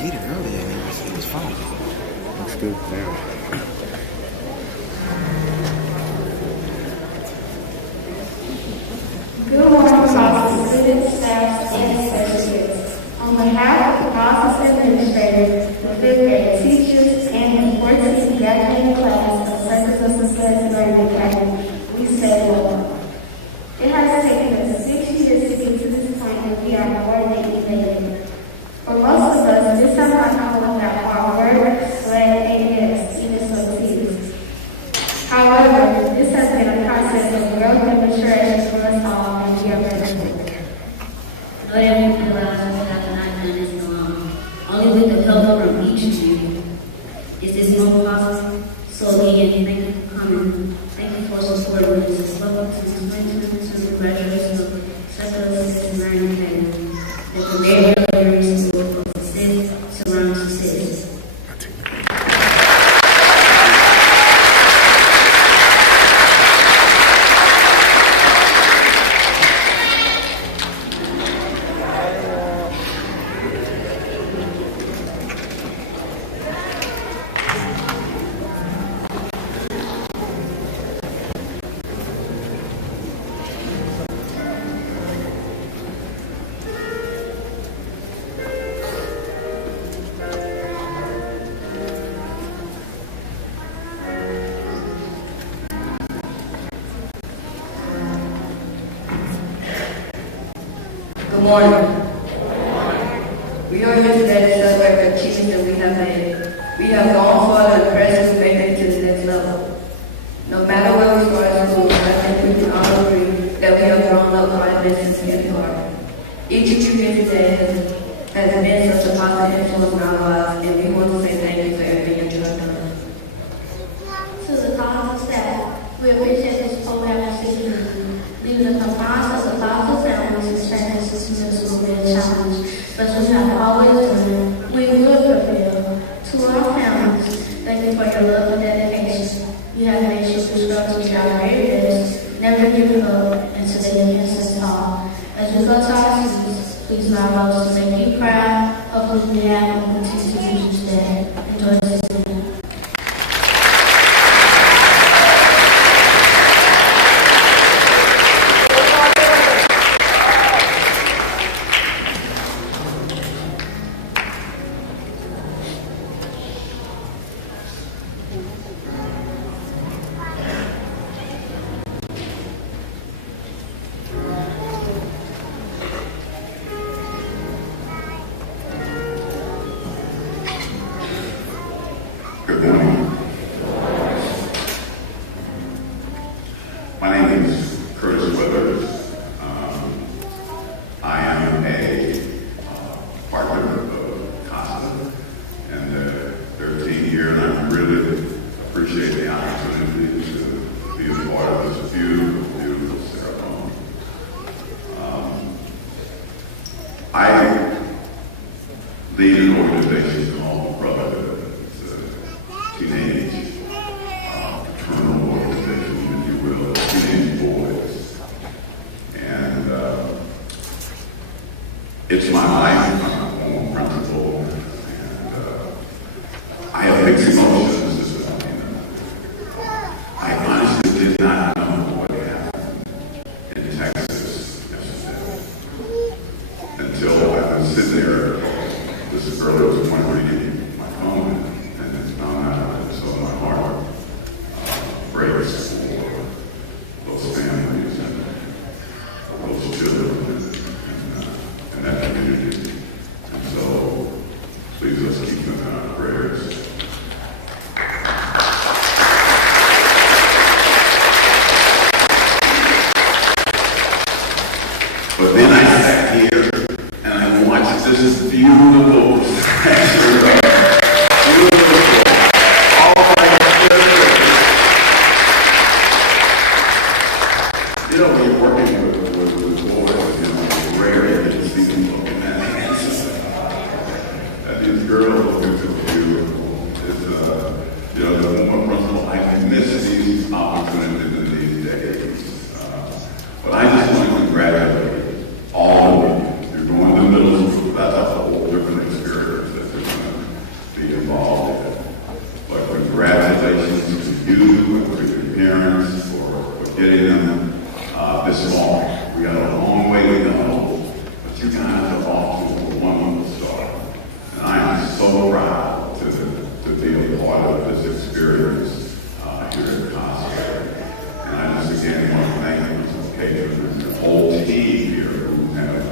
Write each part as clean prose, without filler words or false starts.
did it earlier and it was fine. Looks good now. Good morning, COSLA students, staff, and associates. On behalf of the COSLA administrators, the 5th grade teachers, and the 14th graduating class of Circles of Success Learning Academy, we say welcome. It has taken us 6 years to get to this point, and we are more than elated. For most of us, this has not come without hard work, sweat, and yes, even some tears. However, this has been a process of growth and maturation for us all, and we are grateful. No one can allow us to have not done this alone. Only with the help from each of you is this more possible. So again, thank you for coming. Thank you for supporting us. Welcome to the 2022 graduation of Circles of Success Learning Academy. With the very early school of success surrounds success. Good morning. We are here today to celebrate the achievements that we have made. We have gone far to impress and make it to the next level. No matter where we started school, I think we can all agree that we have grown up quite a bit since we started. Each of you here today has been such a positive influence in our lives, and we want to say thank you for everything that you have done. To the COSLA staff, we appreciate this program and season. Leaving the confines of the COSLA families and strangers to middle school will be a challenge, but we have always done. We will prevail. To our families, thank you for your love and dedication. You have made sure we struggle to our very best, never giving up, and today you us tall. As we go to our students, please allow us to make you proud of who we have and continue to teach you today. Enjoy this evening. Good morning. My name is Curtis Weathers. I am a partner of COSLA and 13 years, and I really appreciate the opportunity to be a part of this beautiful ceremony. I lead an organization called Brotherhood. Teenage fraternal organization, if you will, teenage boys. And it's my life, I'm a home principal, and I have mixed emotions this morning. I honestly did not know what happened in Texas yesterday until I was sitting there. This girl was pointing my phone, and it's found out, and so my heart breaks for those families and those children and that community. And so, please let's keep them in our prayers. But then I sat here and I watched this beautiful we're working with boys, it's rare to see them looking at hands. And these girls look so beautiful. It's, the more principle, I miss these opportunities in these days. But I just want to congratulate all of you. You're going to middle school, that's a whole different experience. proud to be a part of this experience here at COSLA. And I just again want to thank Mrs. Catron and the whole team here who have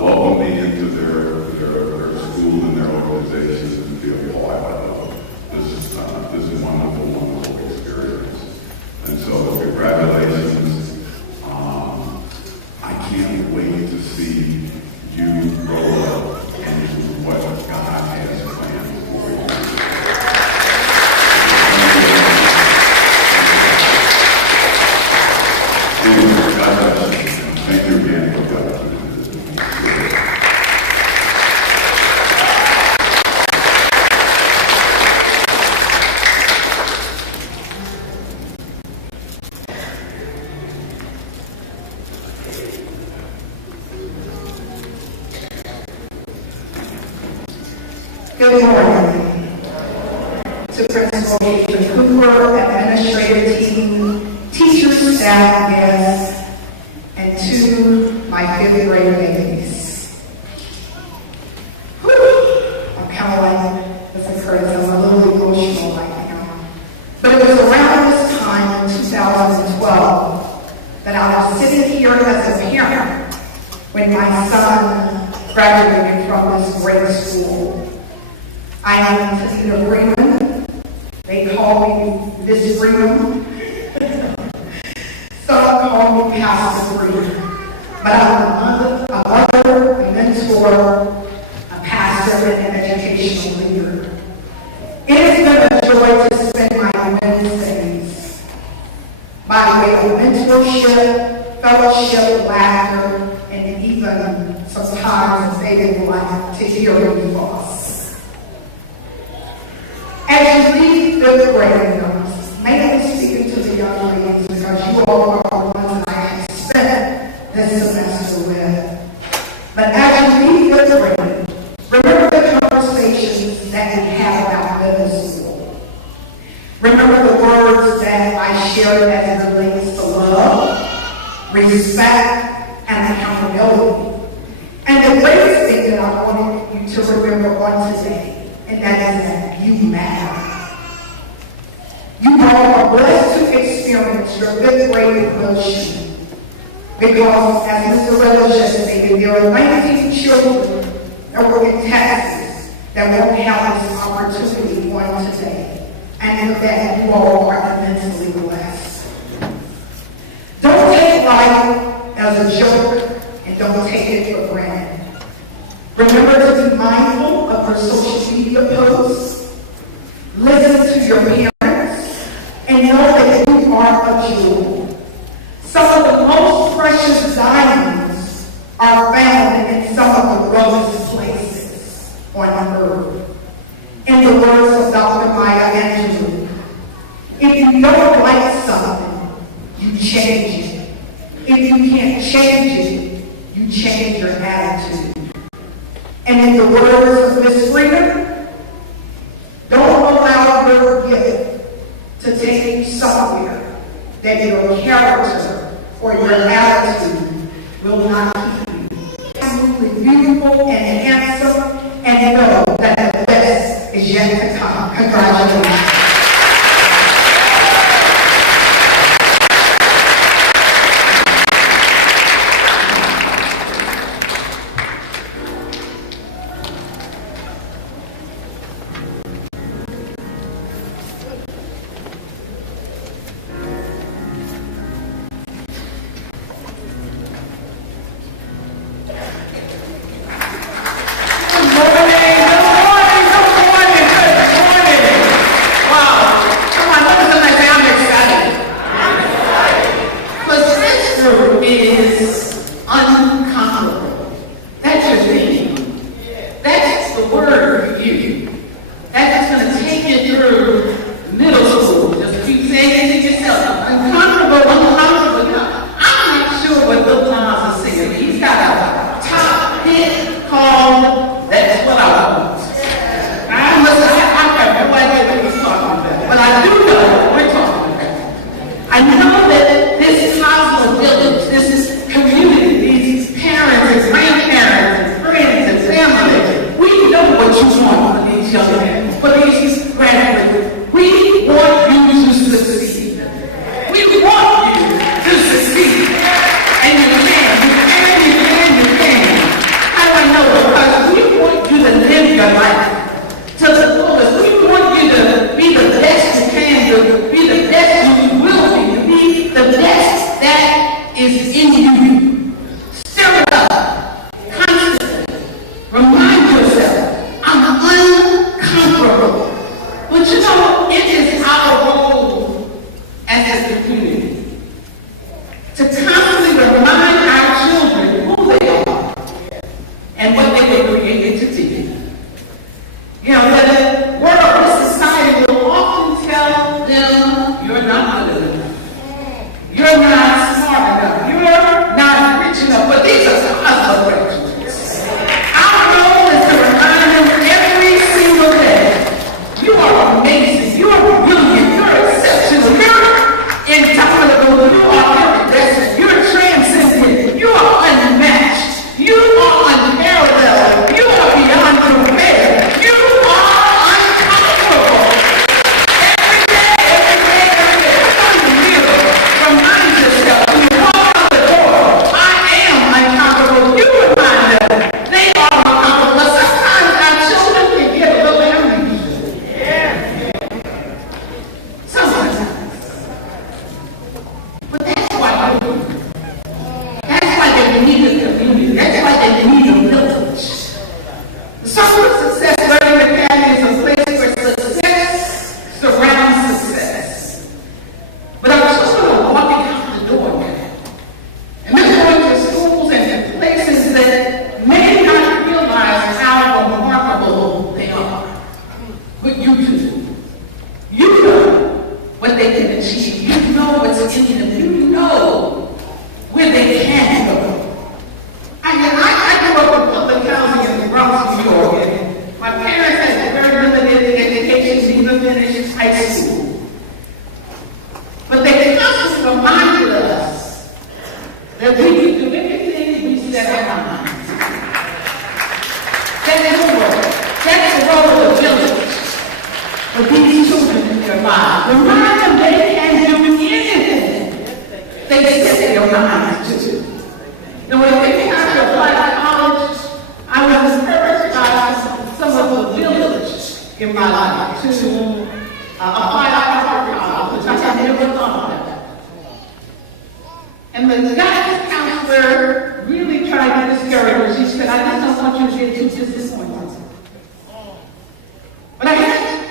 welcomed me into their school and their organizations and to be a part of this wonderful, wonderful experience. And so congratulations. I can't wait to see you grow up into what God has planned for you. God bless you. Thank you again for God. Good morning to Principal Catron Cooper, administrative team, teachers, staff, guests, and to my fifth grade babies. I'm kind of like Mr. Curtis, I'm a little emotional right now. But it was around this time in 2012 that I was sitting here as a parent when my son graduated from this great school. I am Tina Freeman. They call me Miss Freeman. Some call me Pastor Freeman. But I'm a mother, a mentor, a pastor, and an educational leader. It has been a joy to spend my Wednesdays by way of mentorship, fellowship, laughter, and even sometimes they didn't like to hear me boss. As you leave fifth grade, mainly speaking to the young ladies because you all are the ones that I have spent this semester with. But as you leave fifth grade, remember the conversations that we had about middle school. Remember the words that I shared as it relates to love, respect, and accountability. And the greatest thing that I wanted you to remember on today, and that is that you matter. You all are blessed to experience your fifth grade promotion because, as Mr. Reynolds just stated, there are 19 children that were in Texas that won't have this opportunity on today, and that you all are immensely blessed. Don't take life as a joke and don't take it for granted. Remember to be mindful of your social media posts. Listen to your parents and know that you are a jewel. Some of the most precious diamonds are found in some of the roughest places on earth. In the words of Dr. Maya Angelou, if you don't like something, you change it. If you can't change it, you change your attitude. And in the words of Miss Freeman, don't allow your gift to take you somewhere that your character or your attitude will not keep you. Absolutely beautiful and handsome, and know that the best is yet to come. Congratulations. The Circle of Success Learning Academy is a place where success surrounds success. But I'm just going to walk out the door now. And I'm going to schools and places that may not realize how remarkable they are. But you do. You know what they can achieve. You know what's in them. You know where they can go. I grew up in public housing in the Bronx, New York, and my parents had very limited education, even finished high school. But they constantly reminded us that we could do anything we set our minds. That is the role. That's the role of the village for these children in their lives. Remind them they can do anything they set their minds to do. And when they have to apply to college, I was encouraged by some of the village in my life to apply to Harvard College, which I had never thought about. And the guidance counselor really tried to discourage me. She said, I just don't want you to get too disappointed. But I had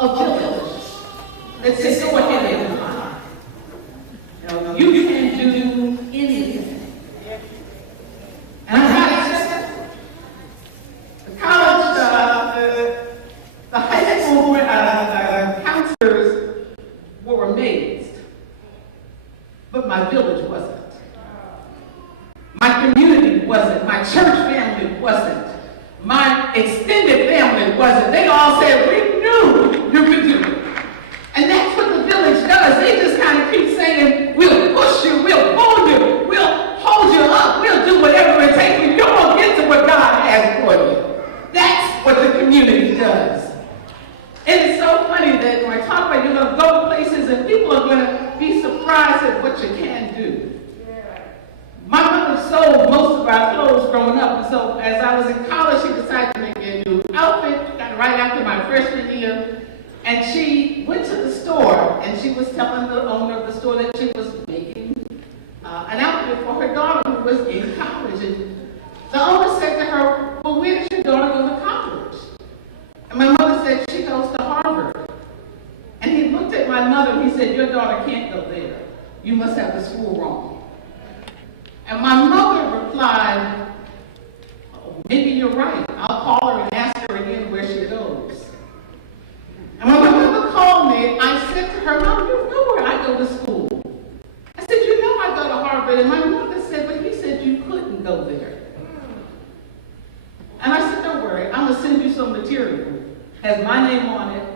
a village that said, go ahead and apply. You can do anything. And I got accepted. The college, the high school counselors were amazed, but my village wasn't. My community wasn't. My church family wasn't. My extended family wasn't. They all said, we knew you could do it. And that's what the village does. They just kind of keep saying, we'll push you, we'll pull you, we'll hold you up, we'll do whatever it takes, but you're going to get to what God has for you. That's what the community does. And it's so funny that when I talk about you're going to go places and people are going to be surprised at what you can do. My mother sold most of our clothes growing up, and so as I was in college, she decided to make me a new outfit, got it right after my freshman year. And she went to the store, and she was telling the owner of the store that she was making an outfit for her daughter who was in college. And the owner said to her, well, where does your daughter go to college? And my mother said, she goes to Harvard. And he looked at my mother and he said, your daughter can't go there. You must have the school wrong. And my mother replied, oh, maybe you're right. I'll call her and ask her again where she goes. And when my mother called me, I said to her, Mom, you know where I go to school. I said, you know I go to Harvard. And my mother said, but he said you couldn't go there. And I said, don't worry, I'm going to send you some material. Has my name on it,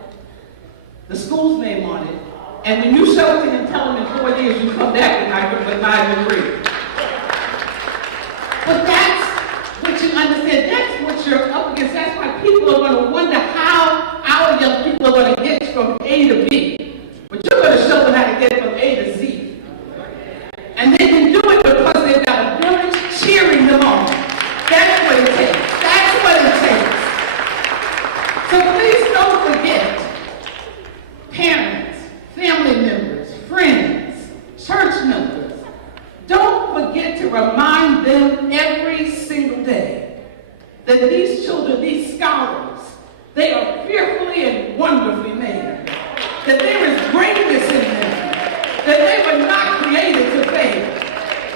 the school's name on it, and when you show it to him, tell him in 4 years you come back with my degree. But that's what you understand. That's what you're up against. That's why people are going to wonder how our young people are going to get from A to B. But you're going to show them how to get from A to Z. And they can do it because they've got a village cheering them on. That's what it takes. That's what it takes. So please don't forget, parents, family members, friends, church members, don't forget to remind them every single day that these children, these scholars, they are fearfully and wonderfully made. That there is greatness in them. That they were not created to fail.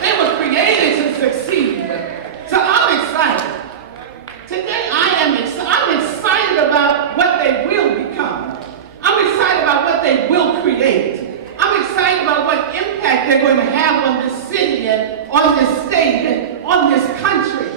They were created to succeed. So I'm excited. Today I'm excited about what they will become. I'm excited about what they will create. I'm excited about what impact they're going to have on this city and on this state and on this country,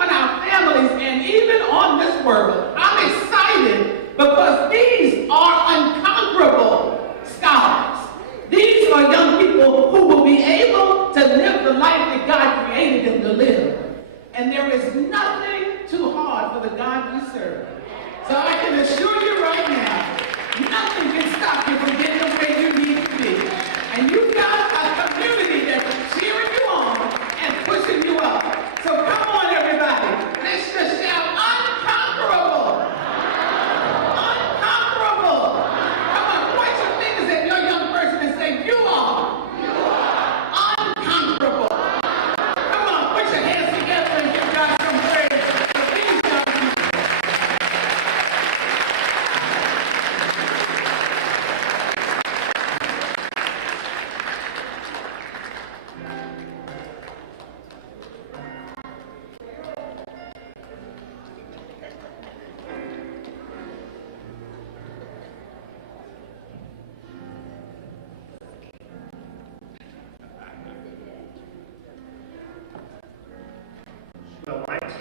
on our families, and even on this world. I'm excited because these are unconquerable scholars. These are young people who will be able to live the life that God created them to live. And there is nothing too hard for the God we serve. So I can assure you right now, nothing can stop you from getting where you need to be. And you've got a community that's cheering you on and pushing you up. So come on, everybody. Let's just shout, unconquerable. Unconquerable. Come on, point your fingers at your young person and say, you are. Unconquerable. Come on, put your hands together and give God some praise for these young people.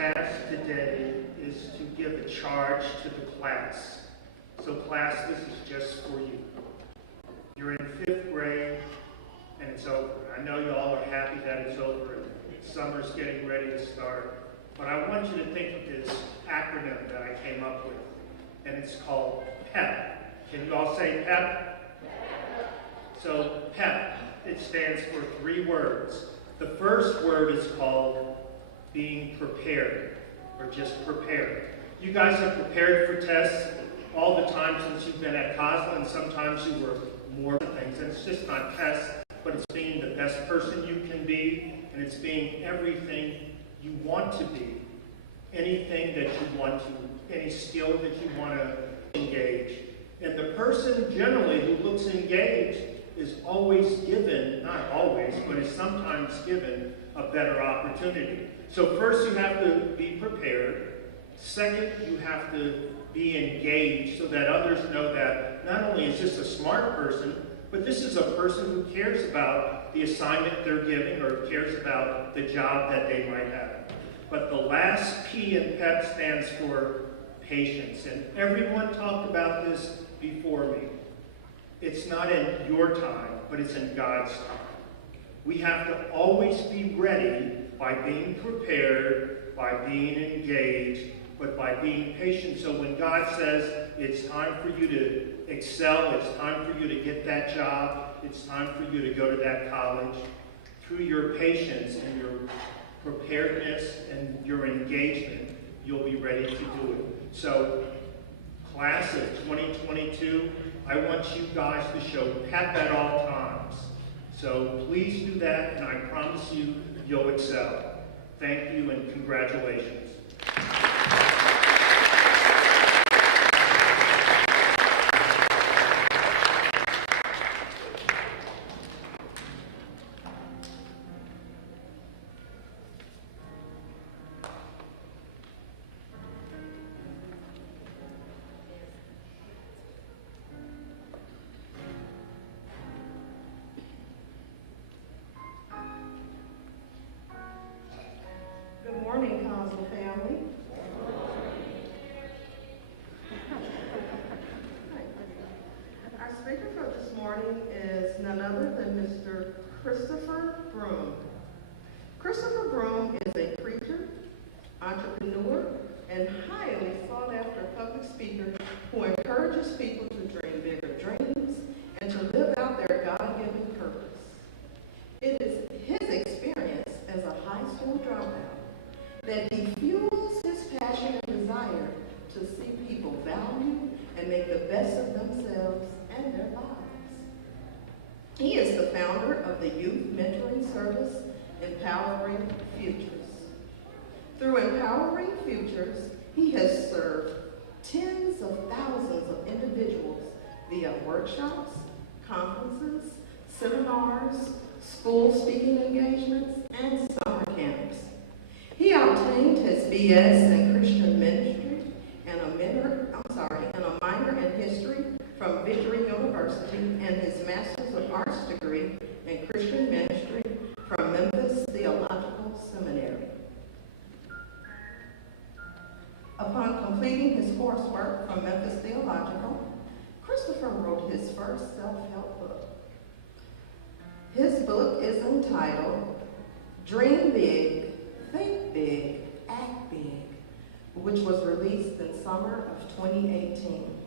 task today is to give a charge to the class. So class, this is just for you. You're in 5th grade and it's over. I know you all are happy that it's over and summer's getting ready to start. But I want you to think of this acronym that I came up with, and it's called PEP. Can you all say PEP? So PEP, it stands for 3 words. The first word is called being prepared, or just prepared. You guys have prepared for tests all the time since you've been at COSLA, and sometimes you were more things. And it's just not tests, but it's being the best person you can be, and it's being everything you want to be. Anything that you want to, any skill that you want to engage. And the person generally who looks engaged is always given, not always, but is sometimes given a better opportunity. So first you have to be prepared. Second, you have to be engaged so that others know that not only is this a smart person, but this is a person who cares about the assignment they're giving or cares about the job that they might have. But the last P in PEP stands for patience. And everyone talked about this before me. It's not in your time, but it's in God's time. We have to always be ready by being prepared, by being engaged, but by being patient. So when God says it's time for you to excel, it's time for you to get that job, it's time for you to go to that college, through your patience and your preparedness and your engagement, you'll be ready to do it. So, class of 2022, I want you guys to show PEP at all times. So please do that, and I promise you, you'll excel. Thank you, and congratulations. Good morning, COSLA family. Our speaker for this morning is none other than Mr. Christopher Broom. Christopher Broom is a preacher, entrepreneur, and highly sought-after public speaker who encourages people to dream bigger dreams and to live out their God-given purpose. It is his experience as a high school dropout that he fuels his passion and desire to see people value and make the best of themselves and their lives. He is the founder of the youth mentoring service, Empowering Futures. Through Empowering Futures, he has served tens of thousands of individuals via workshops, conferences, seminars, school speaking engagements, and summer camps. He obtained his BS in Christian ministry and a minor in history from Victory University and his Master's of Arts degree in Christian ministry from Memphis Theological Seminary. Upon completing his coursework from Memphis Theological, Christopher wrote his first self-help book. His book is entitled Dream Big, Think Big, Act Big, which was released in summer of 2018.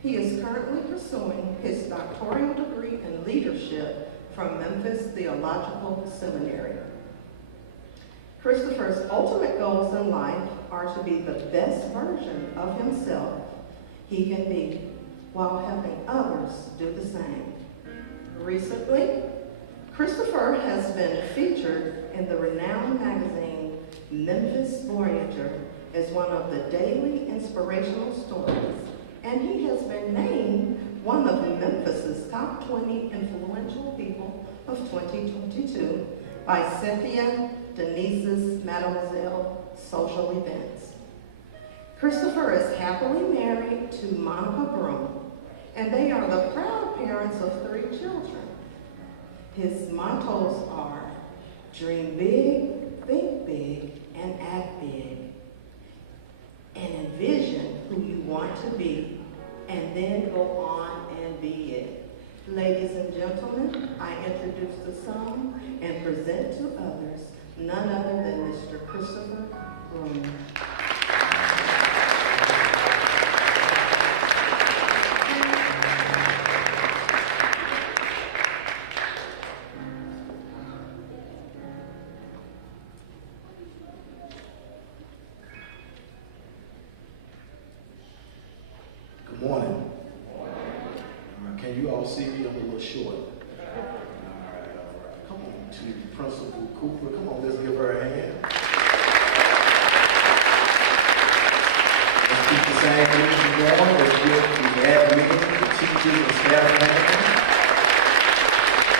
He is currently pursuing his doctoral degree in leadership from Memphis Theological Seminary. Christopher's ultimate goals in life are to be the best version of himself he can be, while helping others do the same. Recently, Christopher has been featured in the renowned magazine Memphis Voyager as one of the daily inspirational stories, and he has been named one of Memphis's top 20 influential people of 2022 by Cynthia Denise's Mademoiselle Social Events. Christopher is happily married to Monica Broom, and they are the proud parents of 3 children. His mottos are dream big, think big and act big, and envision who you want to be, and then go on and be it. Ladies and gentlemen, I introduce to some and present to others none other than Mr. Christopher Broom. Good morning. Can you all see me? I'm a little short. All right. Come on to Principal Cooper. Come on, let's give her a hand. Let's keep the same energy going. Let's give the admin, the teachers, and staff members.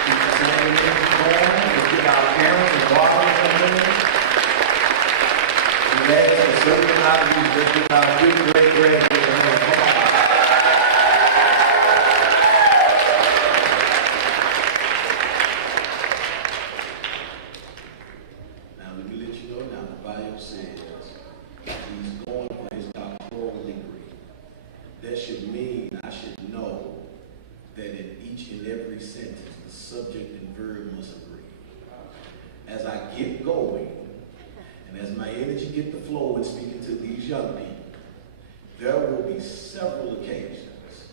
Keep the same energy going. Let's get our parents and guardians coming in. Relax for certain hobbies. Let's get our fifth grade graduates. Come on. Subject and verb must agree. As I get going, and as my energy get the flow in speaking to these young people, there will be several occasions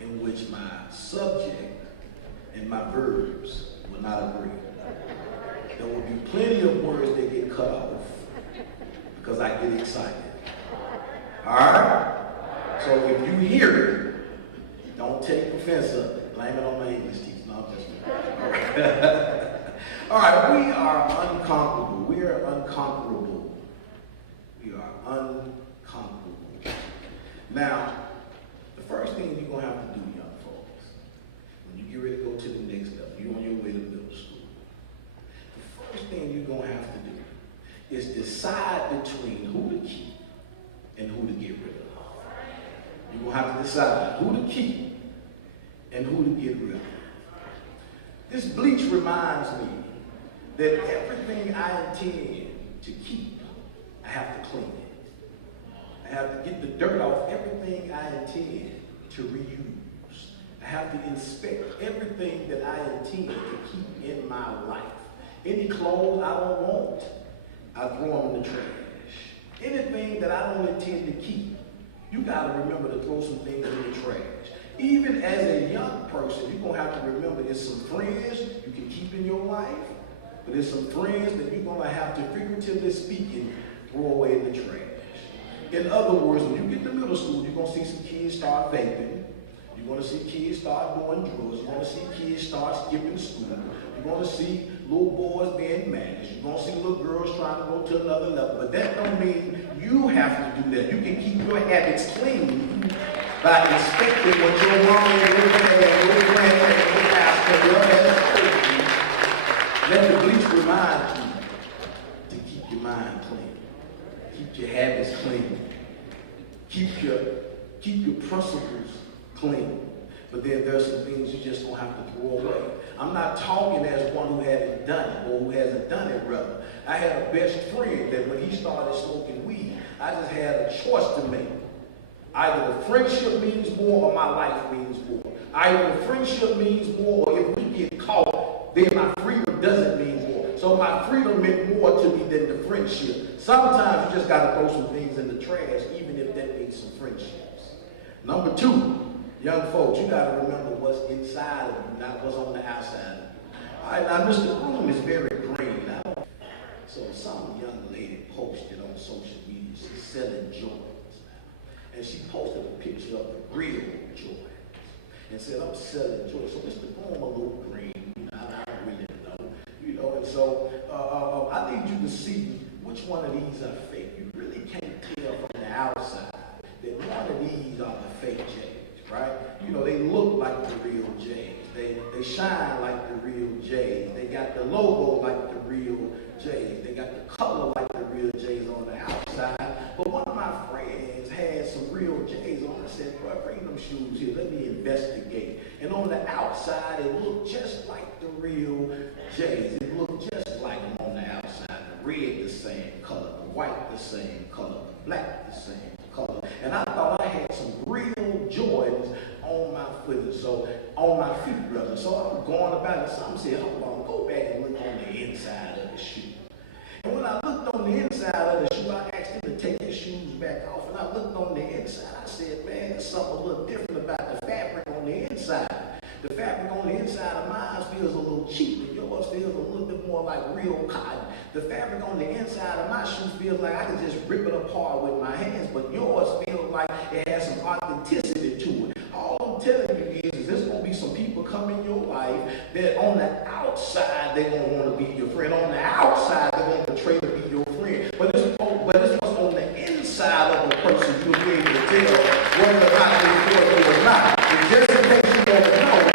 in which my subject and my verbs will not agree. There will be plenty of words that get cut off because I get excited. All right? So if you hear it, don't take offense of it. Blame it on my English teacher. No, I'm just all right, we are unconquerable. We are unconquerable. We are unconquerable. Now, the first thing you're going to have to do, young folks, when you get ready to go to the next level, you're on your way to middle school. The first thing you're going to have to do is decide between who to keep and who to get rid of. You're going to have to decide who to keep and who to get rid of. This bleach reminds me that everything I intend to keep, I have to clean it. I have to get the dirt off everything I intend to reuse. I have to inspect everything that I intend to keep in my life. Any clothes I don't want, I throw them in the trash. Anything that I don't intend to keep, you got to remember to throw some things in the trash. Even as a young person, you're going to have to remember there's some friends you can keep in your life, but there's some friends that you're going to have to, figuratively speaking, throw away in the trash. In other words, when you get to middle school, you're going to see some kids start vaping. You're going to see kids start doing drugs. You're going to see kids start skipping school. You're going to see little boys being managed. You're going to see little girls trying to go to another level. But that don't mean you have to do that. You can keep your habits clean by inspecting what your mom and your dad and your grandparents and your pastor and your let the bleach remind you to keep your mind clean, keep your habits clean, keep your principles clean. But then there's some things you just don't have to throw away. I'm not talking as one who hasn't done it or who hasn't done it rather. I had a best friend that when he started smoking weed, I just had a choice to make. Either the friendship means more or my life means more. Either the friendship means more or if we get caught, then my freedom doesn't mean more. So my freedom meant more to me than the friendship. Sometimes you just got to throw some things in the trash, even if that means some friendships. Number two, young folks, you got to remember what's inside of you, not what's on the outside of you. All right, now Mr. Broom is very green now. So some young lady posted on social media, she's selling joints. And she posted a picture of the real joy and said, I'm selling joy. So Mr. Broom a little green, I don't really know, and so I need you to see which one of these are fake. You really can't tell from the outside that one of these are the fake J's, right? They look like the real J's. They shine like the real J's. They got the logo like the real J's. They got the color like the real J's on the outside. But one of my friends had some real J's on. I said, boy, bring them shoes here. Let me investigate. And on the outside, it looked just like the real J's. It looked just like them on the outside. The red, white the same color, black the same color. And I thought I had some real Jordans on my foot, on my feet, brother. So I'm going about it. Some said, hold on, go back and look on the inside of the shoe. And when I looked on the inside of the shoe, I asked him to take his shoes back off. And I looked on the inside. I said, man, there's something a little different about the fabric on the inside. The fabric on the inside of mine feels a little cheap, and yours feels a little bit more like real cotton. The fabric on the inside of my shoe feels like I can just rip it apart with my hands, but yours feels like it has some authenticity to it. All I'm telling you is there's going to be some people come in your life that on the outside they're going to want to be your friend. On the outside they're going to portray to be your friend. But it's what's on the inside of the person you'll be able to tell whether or not they feel it or not. And just in case you don't know,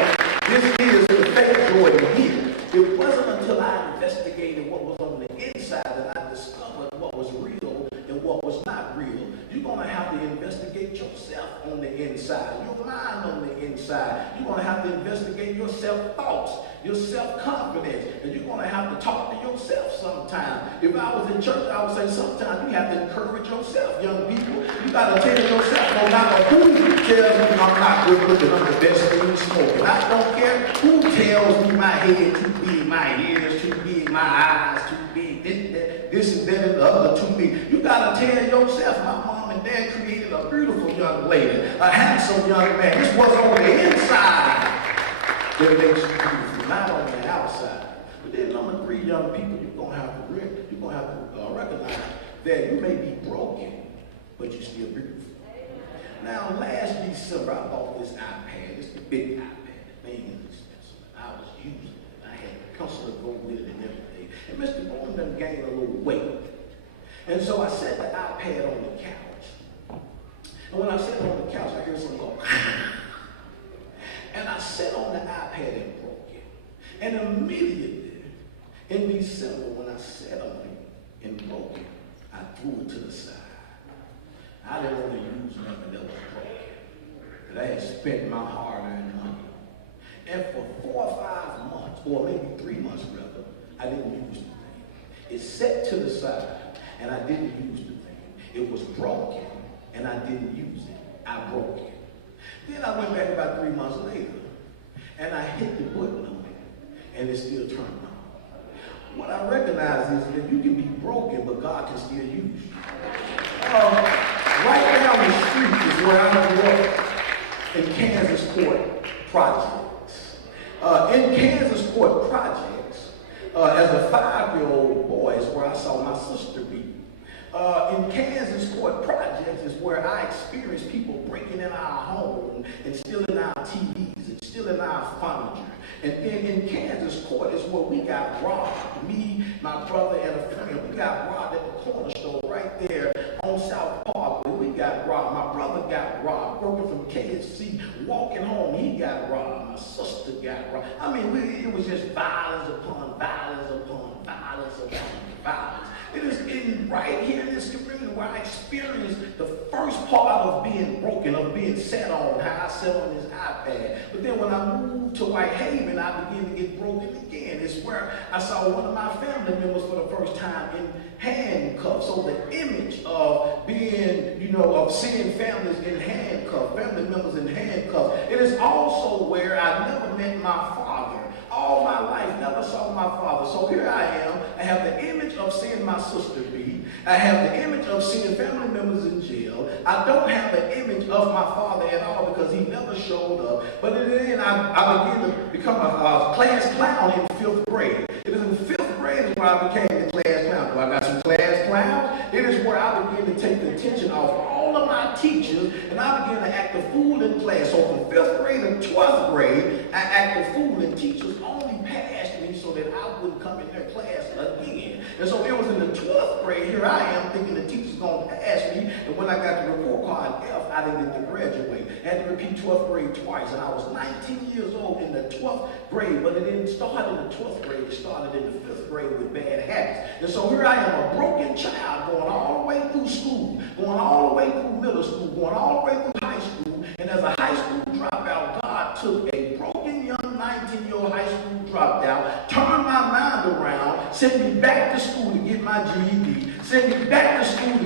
this is the fake Jordan here. It wasn't until I investigated what was on the inside that I discovered what was real and what was not real. You're going to have to investigate yourself on the inside, your mind on the inside. You're going to have to investigate your self-thoughts, your self-confidence, and you're going to have to talk to yourself sometime. If I was in church, I would say sometimes you have to encourage yourself, young people. You got to tell yourself, no matter who tells me I'm not good looking, I'm the best thing smoking. I don't care who tells me my head too big, my ears too big, my eyes too big, this and that and the other too big. You got to tell yourself, my mom and dad created a beautiful young lady, a handsome young man. This was on the inside that makes you beautiful, not on the outside. But then number three, young people, you're going to have to recognize that you may be broken, but you're still beautiful. Now, last December, I bought this iPad. It's the big iPad. The thing is expensive. I was using it. I had a pencil to go with it and everything. And Mr. Boone done gained a little weight. And so I set the iPad on the couch. And when I sat on the couch, I heard something go, and I sat on the iPad and broke it. And immediately, in December, when I sat on it and broke it, I threw it to the side. I didn't want to use nothing that was broken. But I had spent my hard-earned money. And for 4 or 5 months, or maybe 3 months rather, I didn't use the thing. It sat to the side, and I didn't use the thing. It was broken, and I didn't use it. I broke it. Then I went back about 3 months later, and I hit the button on it, and it still turned on. What I recognize is that you can be broken, but God can still use you. Right down the street is where I grew up, in Kansas Court Projects. In Kansas Court Projects, as a 5-year-old boy is where I saw my sister be. In Kansas Court Projects is where I experienced people breaking in our home and stealing our TVs and stealing our furniture. And then in Kansas Court is where we got robbed. Me, my brother, and a friend, we got robbed at the corner store right there on South Parkway. We got robbed. My brother got robbed. Working from KFC, walking home, he got robbed. My sister got robbed. I mean, it was just violence upon violence upon violence upon violence. It is right here in this community where I experienced the first part of being broken, of being sat on, how I sat on this iPad. But then when I moved to Whitehaven, I began to get broken again. It's where I saw one of my family members for the first time in handcuffs. So the image of being, of seeing families in handcuffs, family members in handcuffs. It is also where I never met my father. All my life, never saw my father. So here I am. I have the image of seeing my sister beat. I have the image of seeing family members in jail. I don't have the image of my father at all because he never showed up. But then I began to become a class clown in 5th grade. It is in 5th grade where I became the class clown. Do I got some class clowns? It is where I began to take the attention off all of my teachers, and I began to act a fool in class. So from 5th grade to 12th grade, I acted a fool, and teachers only passed me so that I wouldn't come in their class again. And so it was in the 12th grade, here I am thinking the teacher's going to pass me, and when I got the report card F, I didn't get to graduate. I had to repeat 12th grade twice, and I was 19 years old in the 12th grade, but it didn't start in the 12th grade, it started in the 5th grade with bad habits. And so here I am, a broken child, going all the way through school, going all the way through middle school, going all the way through high school, and as a high school dropout, God took a broken young 19-year-old high school dropout, turned my mind around, sent me back to school to get my GED, sent me back to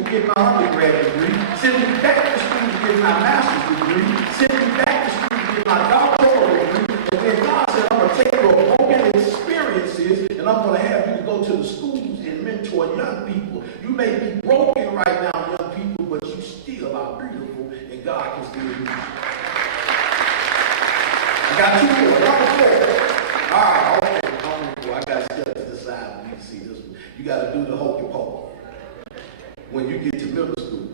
to get my undergrad degree, send me back to school to get my master's degree, send me back to school to get my doctoral degree, and then God said, I'm going to take your broken experiences and I'm going to have you to go to the schools and mentor young people. You may be broken right now, young people, but you still are beautiful and God can still use you. I got 2 more. Number 4. All right, okay. I got to step to the side when you see this one. You got to do the hokey pokey. When you get to middle school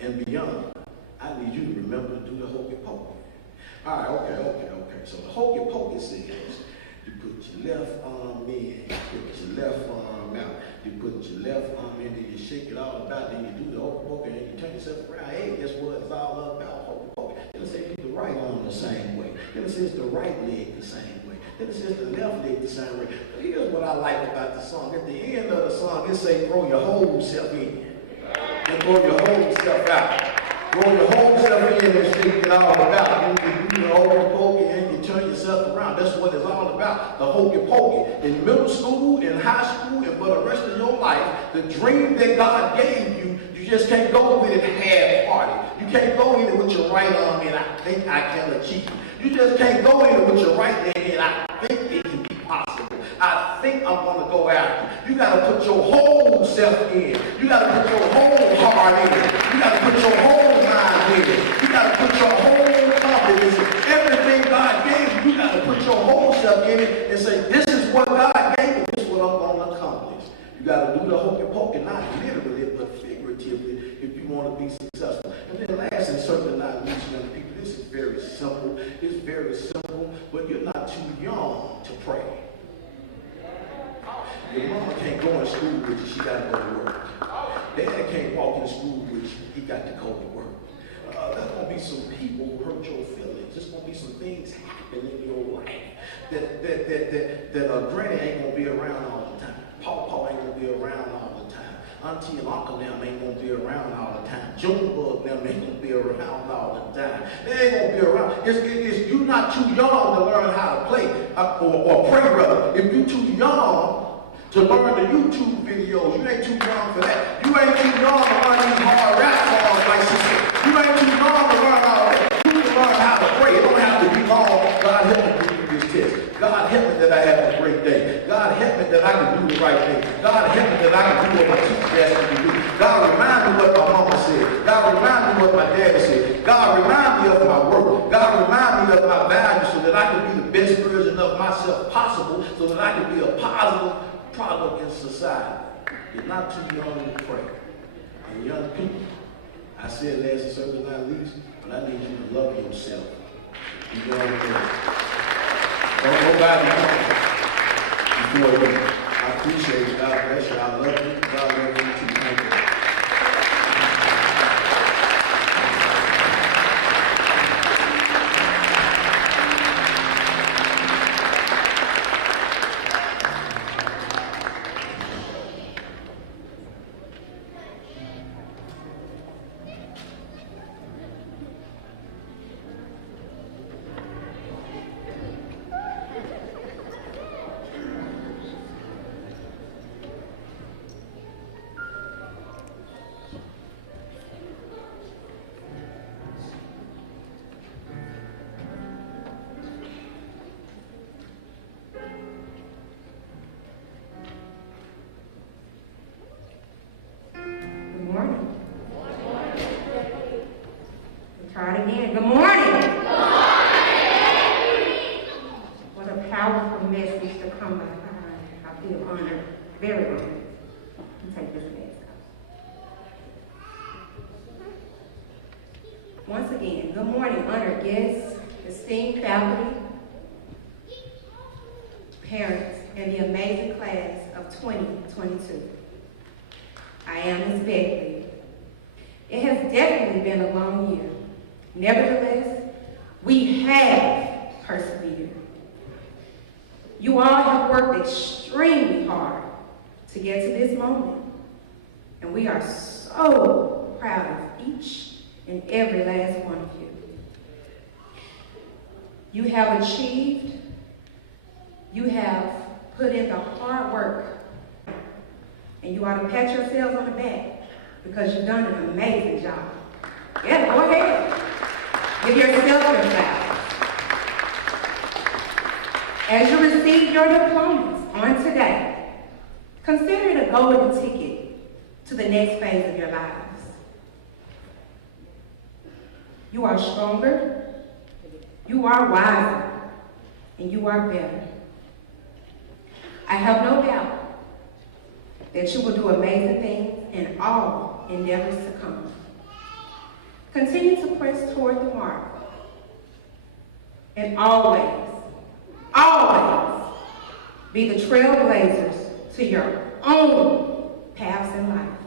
and beyond, I need you to remember to do the hokey pokey. All right, okay. So the hokey pokey says, you put your left arm in, you put your left arm out, you put your left arm in, then you shake it all about, then you do the hokey pokey, and then you turn yourself around. Hey, guess what? It's all about hokey pokey. Then it says do the right arm the same way. Then it says the right leg the same way. Then it says the left leg the same way. But here's what I like about the song. At the end of the song, it says throw your whole self in. And throw your whole self out. Throw your whole self in and shake it all about. Then you do the hokey pokey and you turn yourself around. That's what it's all about. The hokey pokey. In middle school, in high school, and for the rest of your life, the dream that God gave you, you just can't go with it half-hearted. You can't go in it with your right arm and I think I can achieve it. You just can't go in it with your right leg and I think it can be possible. I think I'm going to go after it. You got to put your whole self in. You got to put your whole heart in. You got to put your whole mind in. You got to put your whole confidence in. Everything God gave you, you got to put your whole self in it and say, this is what God gave me. This is what I'm going to accomplish. You got to do the hokey pokey, not literally, but figuratively, if you want to be successful. And then last and certainly not least, young people, this is very simple. It's very simple, but you're not too young to pray. Your mama can't go in school with you, she got to go to work. Dad can't walk in school with you, he got to go to work. There's going to be some people who hurt your feelings. There's going to be some things happening in your life that Granny ain't going to be around all the time. Pawpaw ain't going to be around all the time. Auntie and Uncle them ain't going to be around all the time. Junebug them ain't going to be around all the time. They ain't going to be around. You're not too young to learn how to play or pray, brother. If you're too young to learn the YouTube videos, you ain't too young for that. You ain't too young to learn these hard rap songs like she said. You ain't too young to learn all that. You can learn how to pray. It don't have to be long. God help me give you this test. God help me that I have a great day. God help me that I can do the right thing. God help me that I can do what my teacher asked me to do. God remind me what my mama said. God remind me what my daddy said. God remind me of my work. God remind me of my values so that I can be the best version of myself possible, so that I can be a positive product in society. You're not too young to pray. And young people, I said last and certainly not least, but I need you to love yourself. You know what I'm saying? Don't nobody know before you. I appreciate you. God bless you. I love you. God love you too. Thank you. Once again, good morning, honored guests, esteemed faculty, parents, and the amazing class of 2022. I am Ms. Beckley. It has definitely been a long year. Nevertheless, we have persevered. You all have worked extremely hard to get to this moment, and we are so proud of each and every last one of you. You have achieved, you have put in the hard work, and you ought to pat yourselves on the back because you've done an amazing job. Yeah, go ahead. Give yourself your flowers. As you receive your diplomas on today, consider it a golden ticket to the next phase of your lives. You are stronger, you are wiser, and you are better. I have no doubt that you will do amazing things in all endeavors to come. Continue to press toward the mark, and always be the trailblazers to your own paths in life.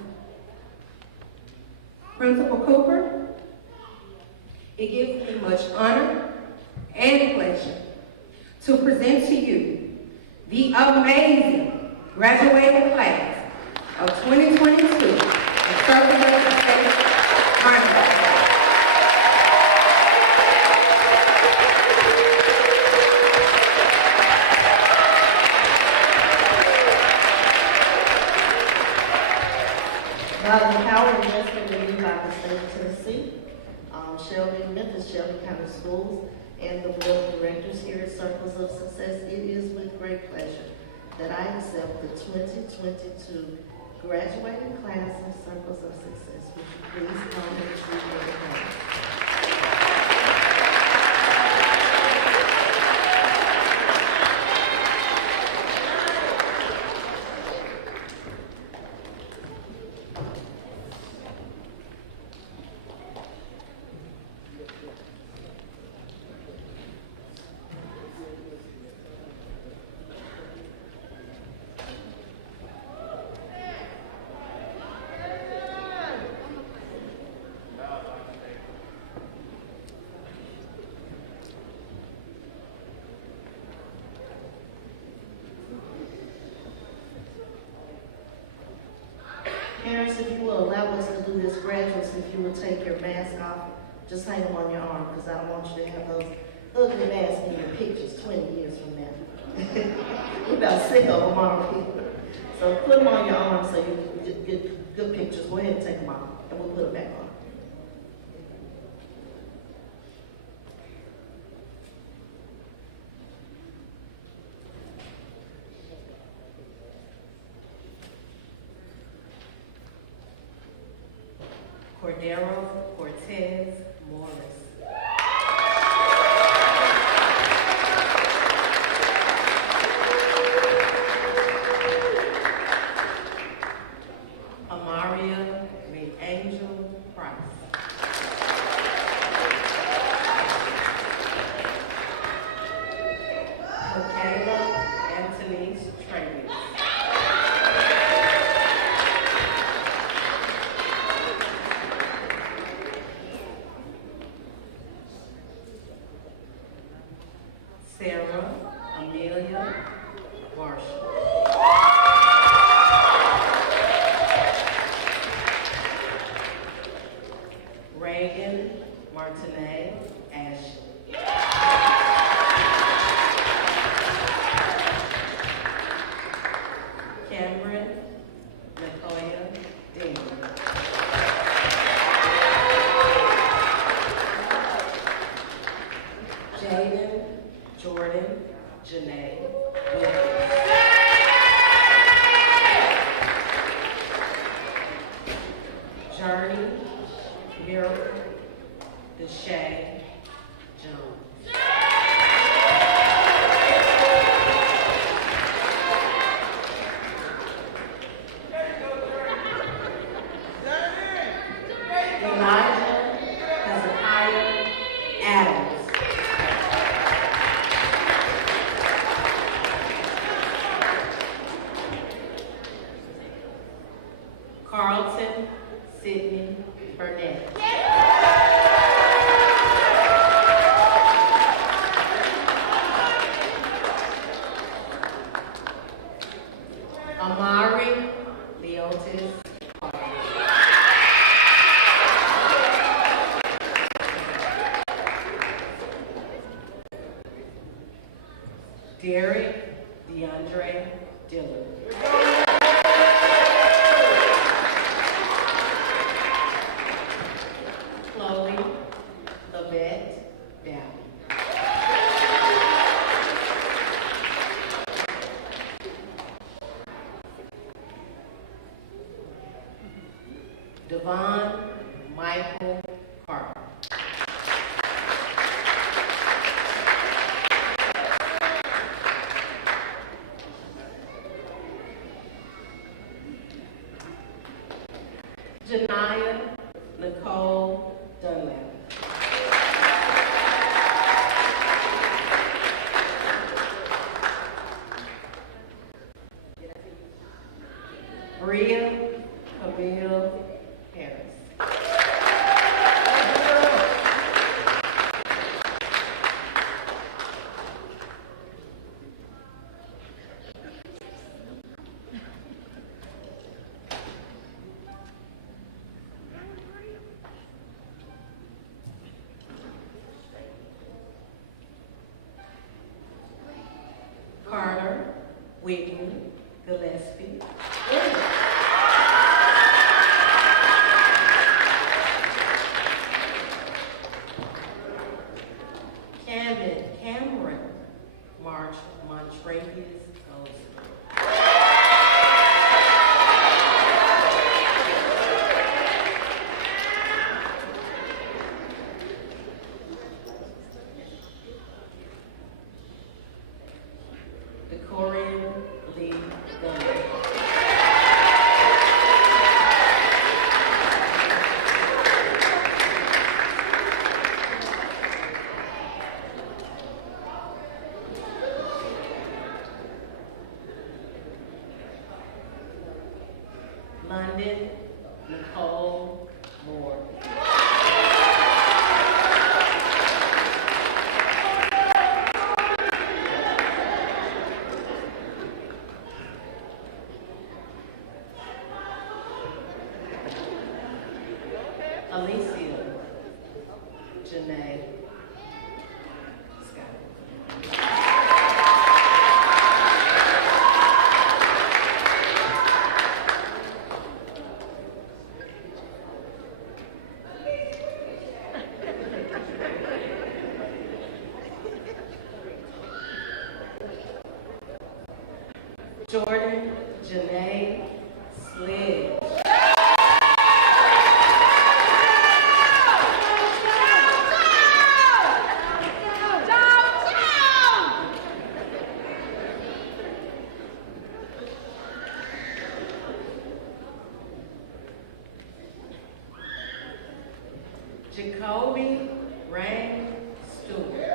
Principal Cooper, it gives me much honor and pleasure to present to you the amazing graduating class of 2022 at Circle State Honor. By the power and blessing given by the state of Tennessee, Memphis Shelby County Schools, and the Board of Directors here at Circles of Success, it is with great pleasure that I accept the 2022 graduating class of Circles of Success. Would you please come and receive your diploma? Parents, if you will allow us to do this, graduates, if you will take your mask off, just hang them on your arm, because I don't want you to have those ugly masks in your pictures 20 years from now. We're about sick of them, aren't we? So put them on your arm so you can get good pictures. Go ahead and take them off, and we'll put them back on. Cordero Cortez Morris. Amaria Angel Price. Michaela Anthony's Travis. Sarah Amelia Marshall. Reagan Martinez Ashley. Cameron Latoya Dean. Jaden Jordan Janae Wilkins. Journey Miracle Deshae Jones. Elijah Hezekiah Adams. Carlton Sidney Burnett. Amari Leotis. Derek DeAndre Dillard. Nicole Dunlap. Bria Camille Harris. Carter Whitney Gillespie. Cameron March Montravius Goldsmith. Victorian Lee Gunner. London Nicole Moore. Alicia Janae Scott. Jordan Janae Sledge. Jacoby Rain Stewart.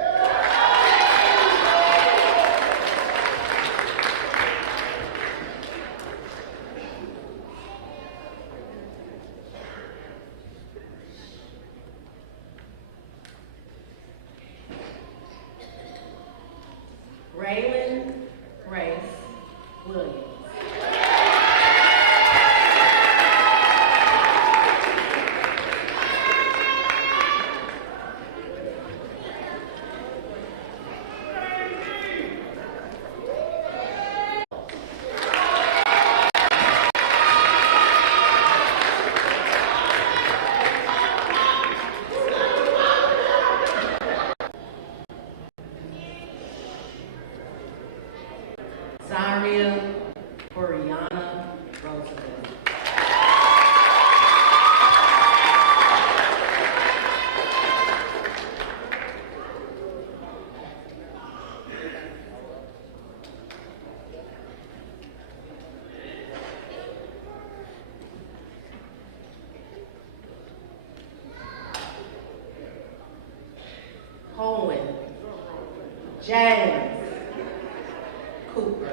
Raylan Grace Williams. Zaria Oriana Roosevelt. Cohen James Cooper.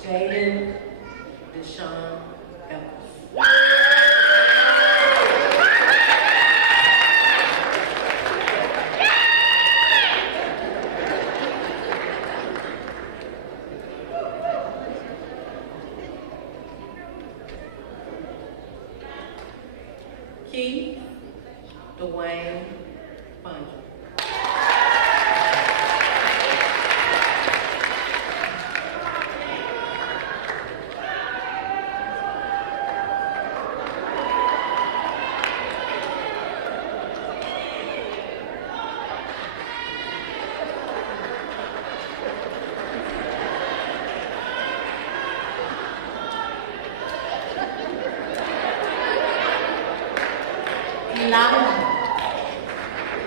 Jaden Deshaun Evans. Keith Dwayne Bungie. Elijah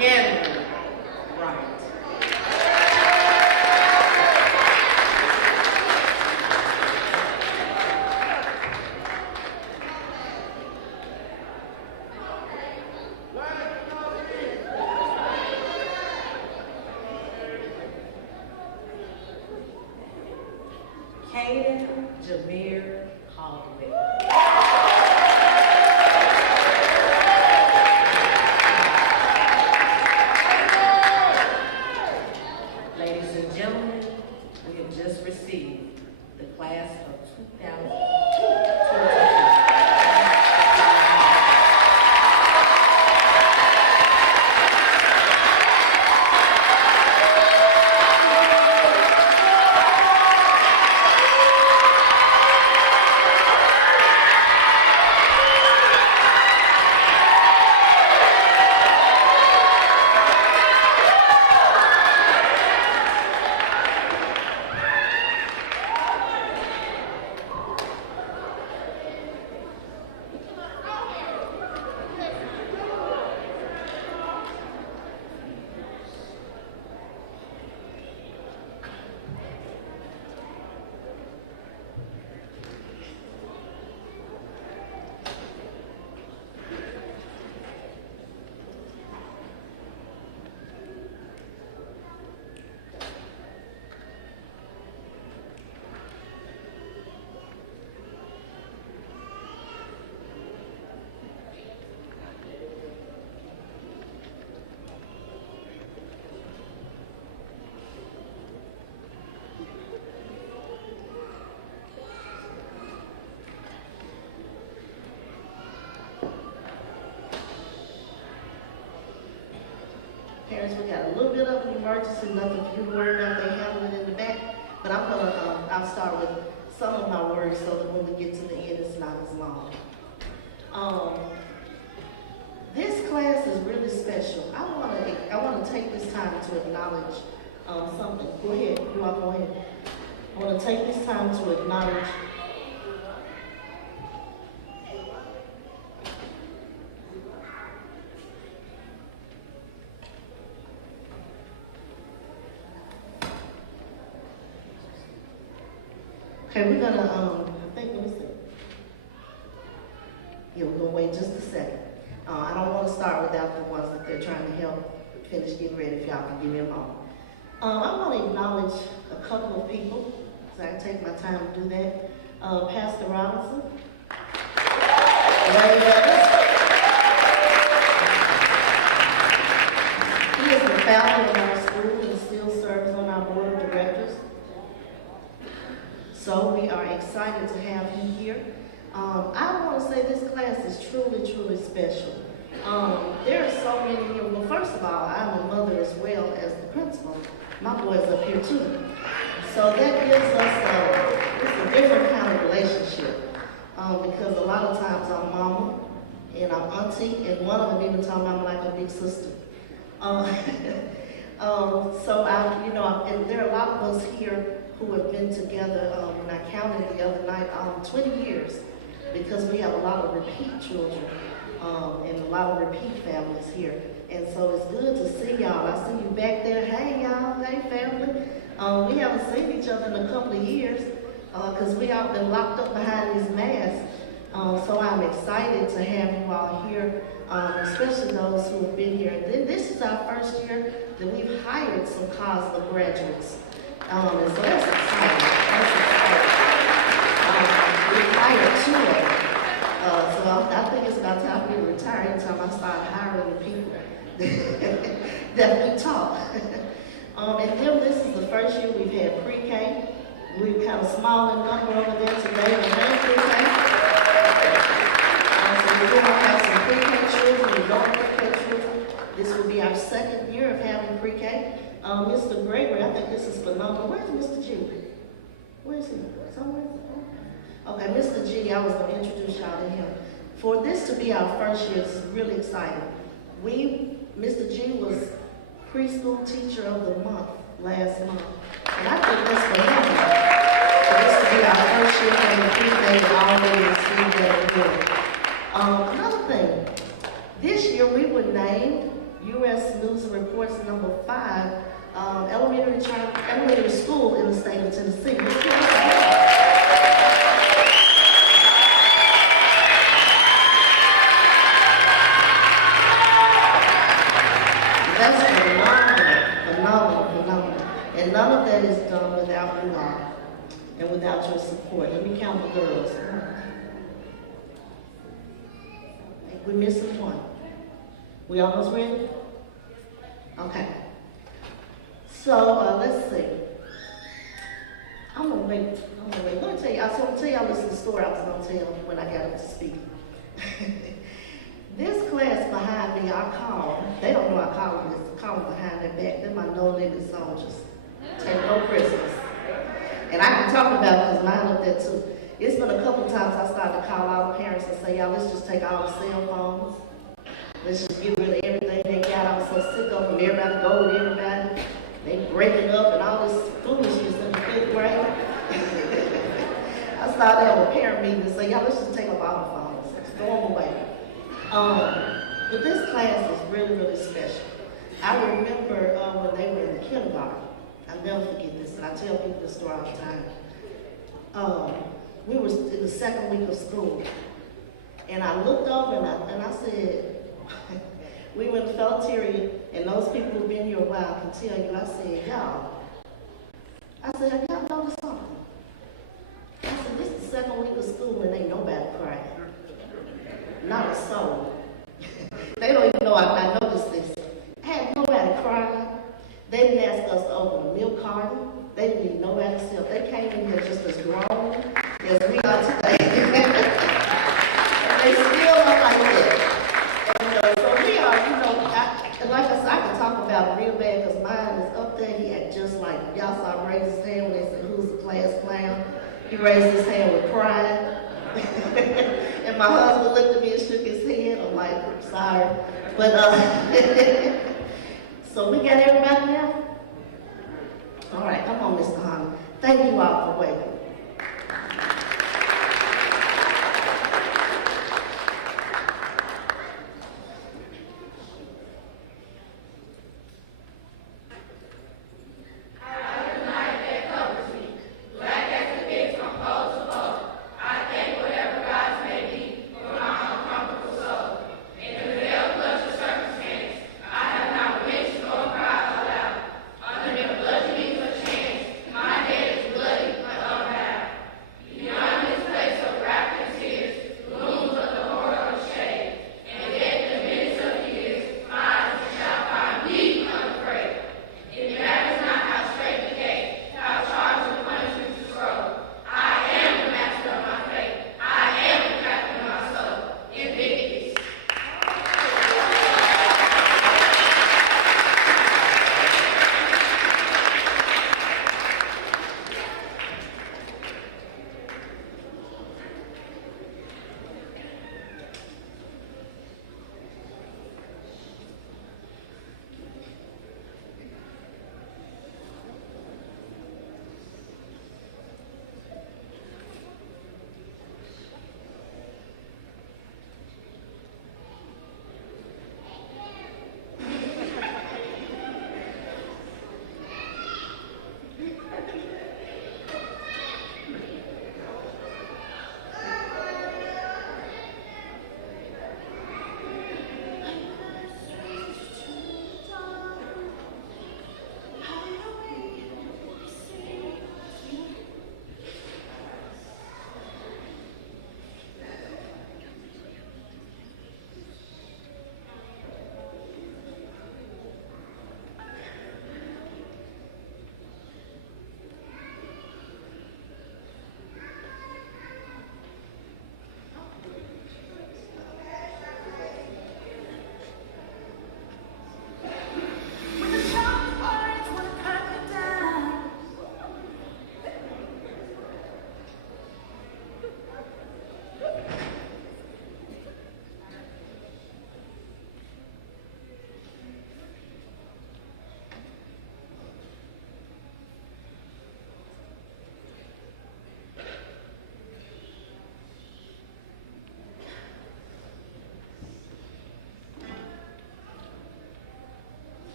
Edward Wright. Caden Jameer Hallway. Ladies and gentlemen, we have just received the class of 2022. Parents, we got a little bit of an emergency, nothing for you to worry about, they handle it in the back. But I'll start with some of my words so that when we get to the end, it's not as long. This class is really special. I want to take this time to acknowledge something. Go ahead, you all go ahead. I want to take this time to acknowledge okay, we're gonna, I think, let me see. Yeah, we're gonna wait just a second. I don't want to start without the ones that they're trying to help finish getting ready, if y'all can give me a moment. I want to acknowledge a couple of people, so I can take my time to do that. Pastor Robinson. Ray Evans. He is the founder of our school and still serves on our board of directors. So we are excited to have him here. I want to say this class is truly, truly special. There are so many here. Well, first of all, I'm a mother as well as the principal. My boy's up here too. So that gives us it's a different kind of relationship. Because a lot of times I'm mama and I'm auntie, and one of them even told me I'm like a big sister. So and there are a lot of us here who have been together, and I counted the other night, 20 years, because we have a lot of repeat children and a lot of repeat families here. And so it's good to see y'all. I see you back there. Hey, y'all. Hey, family. We haven't seen each other in a couple of years because we all been locked up behind these masks. So I'm excited to have you all here, especially those who have been here. And then this is our first year that we've hired some COSLA graduates. And so that's exciting. We hired 2 of them. So I think it's about time for me to retire anytime I start hiring the people that we taught. And then this is the first year we've had pre-K. We're kind of small in number over there today in pre-K. So we're going to have some pre-K children, we don't pre-K children. This will be our 2nd year of having pre-K. Mr. Gregory, I think this is phenomenal. Where's Mr. G? Where's he? Somewhere? Okay, Mr. G, I was going to introduce y'all to him. For this to be our first year, it's really exciting. Mr. G was preschool teacher of the month last month. And I think that's phenomenal. For this to be our first year having pre-K already received that award. Another thing, this year we were named U.S. News and Reports number 5, elementary school in the state of Tennessee. That's phenomenal. And none of that is done without you all and without your support. Let me count the girls. We're missing one. We almost ready? Okay. So let's see. I'm gonna wait. Let me tell you. I was gonna tell y'all this story I was gonna tell when I got up to speak. This class behind me, I call. They don't know I call them this. I call them behind their back. They're my no-limit soldiers. Take no prisoners. And I can talk about it because mine up there too. It's been a couple of times I started to call all the parents and say, y'all, let's just take all the cell phones. Let's just get rid of everything they got. I was so sick of them. Everybody go with everybody. They breaking up and all this foolishness in the 5th grade. I started having a parent meeting and say, y'all, let's just take up all the phones. Let's throw them away. But this class is really, really special. I remember when they were in kindergarten. I'll never forget this, and I tell people this story all the time. We were in the second week of school, and I looked over and I said, we were in the Felterian, and those people who've been here a while can tell you, I said, y'all, have y'all noticed something? I said, this is the second week of school and ain't nobody crying. Not a soul. They don't even know I noticed this. Had nobody crying. They didn't ask us to open a milk carton. They didn't need nobody's help. They came in here just as grown as we are today. And they still are like that. And so we are, like I said, I can talk about it real bad because mine is up there. He had just like, y'all saw him raise his hand when they said, who's the class clown? He raised his hand with pride. And my husband looked at me and shook his head. I'm like, sorry. But, so we got everybody now? All right, come on, Mr. Hunter. Thank you all for waiting.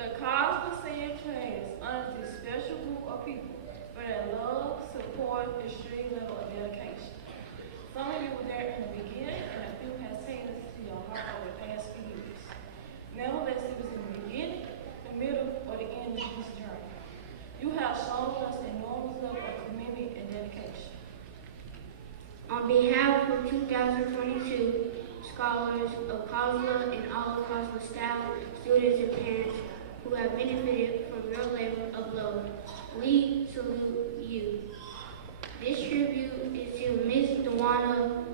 The COSLA senior class honors this special group of people for their love, support, and extreme level of dedication. Some of you were there in the beginning, and a few has taken us to your heart over the past few years. Nevertheless, it was in the beginning, the middle, or the end of this journey. You have shown us enormous level of commitment and dedication. On behalf of 2022 scholars of COSLA and all of COSLA staff, students, and parents who have benefited from your labor of love, we salute you. This tribute is to Ms. Dewana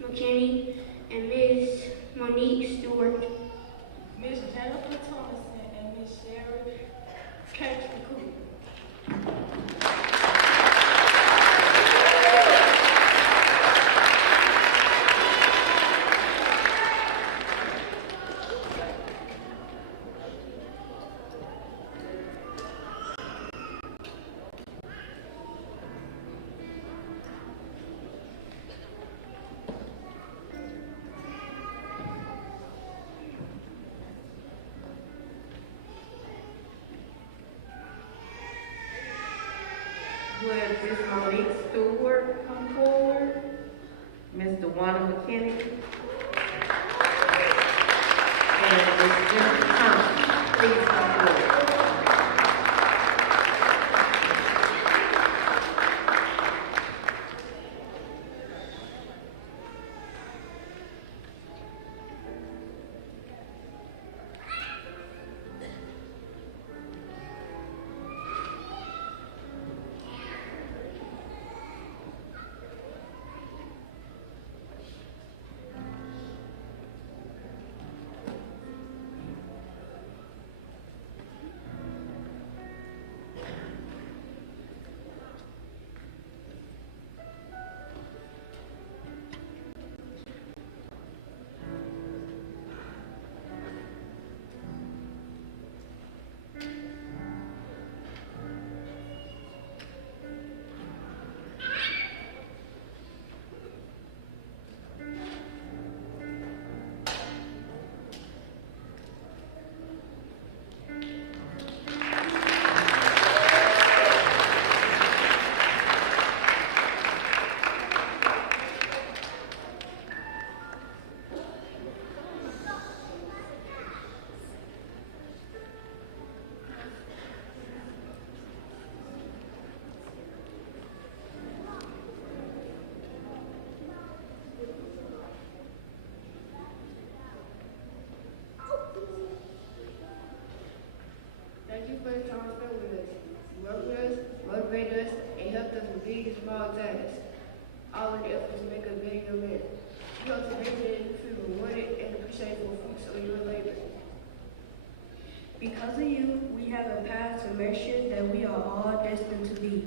McKinney and Ms. Monique Stewart. Ms. Jennifer Thomason and Ms. Sherry Catherine Cooper. Would Ms. Monique Stewart come forward? Ms. Dewana McKinney? And Ms. Jennifer Thompson, please come forward. Thank you for your time spent with us. You work with us, motivate us, and helped us with big and small tasks. All of the efforts make us better young men. You help to make sure that you feel rewarded and appreciated for the fruits of your labor. Because of you, we have a path to make sure that we are all destined to be.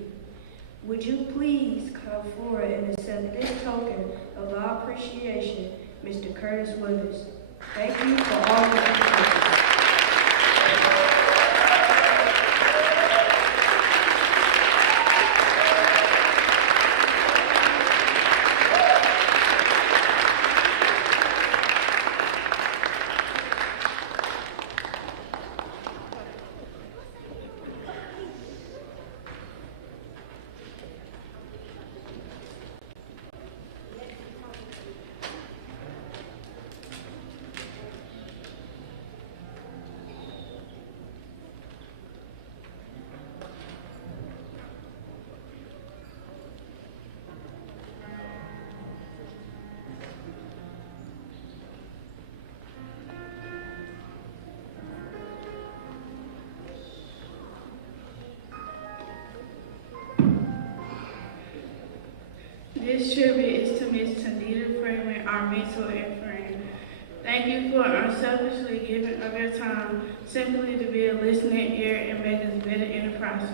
Would you please come forward and accept this token of our appreciation, Mr. Curtis Willis. Thank you for all your efforts. This tribute is to Ms. Tandita Freeman, our mentor and friend. Thank you for unselfishly giving of your time simply to be a listening ear and make us better in the process.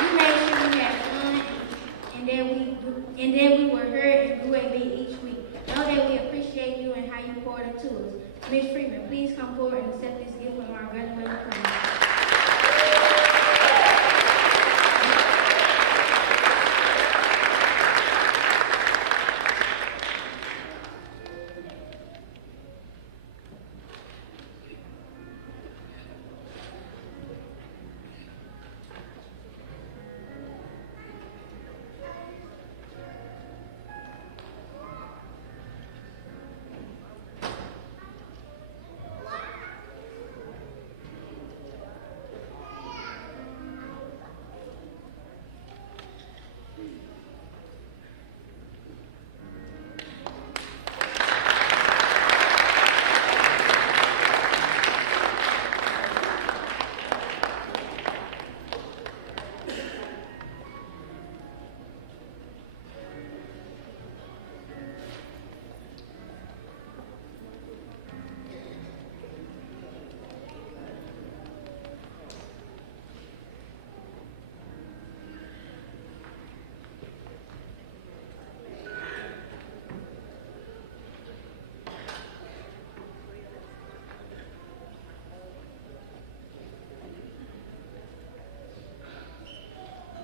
We made sure we had fun and that we were heard and grew a bit each week. Know that we appreciate you and how you poured into us. Ms. Freeman, please come forward and accept this gift from our graduating class.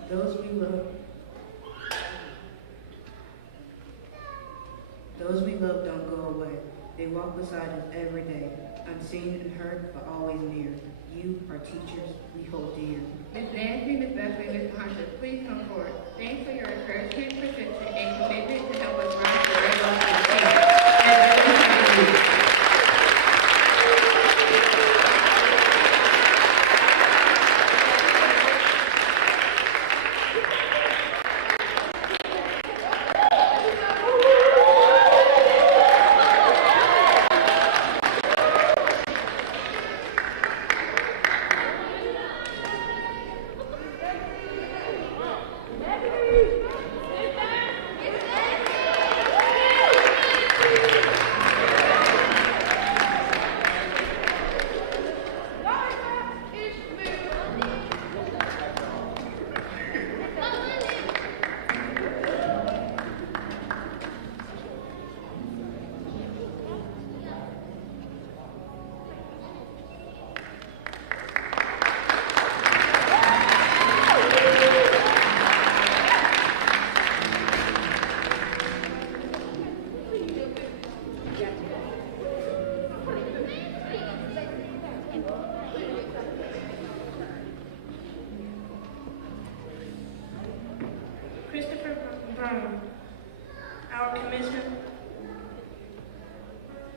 Those we love don't go away. They walk beside us every day, unseen and heard, but always near. You, our teachers, we hold dear. Ms. Nancy, Ms. Beverly, Ms. Hunter, please come forward. Thanks for your encouragement, persistence, and commitment to help us rise to right off the team.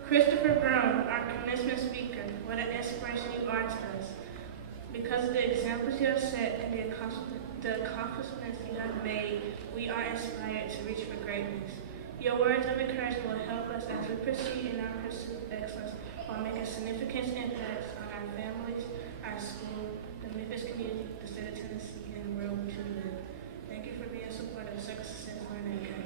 Christopher Brown, our commencement speaker, what an inspiration you are to us. Because of the examples you have set and the accomplishments you have made, we are inspired to reach for greatness. Your words of encouragement will help us as we proceed in our pursuit of excellence while making significant impacts on our families, our school, the Memphis community, the state of Tennessee, and the world we truly live. Thank you for being a supporter of Circus Sense Learning Academy.